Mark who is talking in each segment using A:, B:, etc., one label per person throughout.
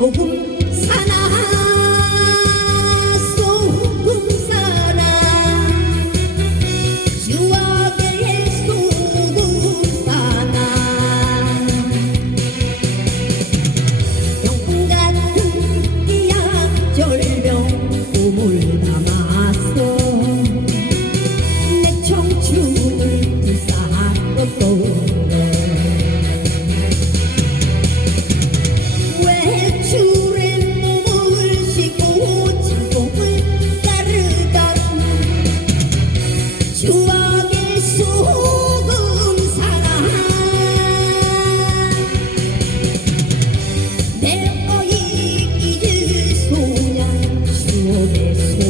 A: Open this.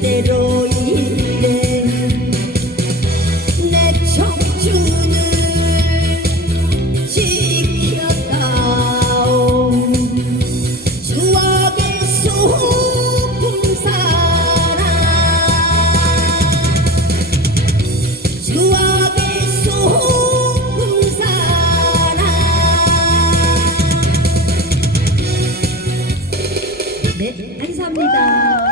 A: 내 청춘을 지켰다오 추억의 소금사라 추억의 소금사라 네 감사합니다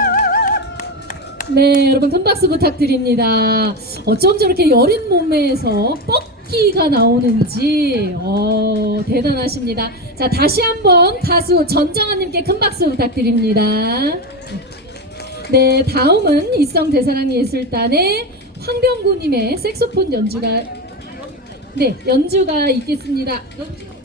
B: 네, 여러분 큰 박수 부탁드립니다. 어쩜 저렇게 여린 몸매에서 뻑기가 나오는지 어, 대단하십니다. 자, 다시 한번 가수 전정아님께 큰 박수 부탁드립니다. 네, 다음은 이성 대사랑 예술단의 황병구님의 색소폰 연주가 네 연주가 있겠습니다. 연주.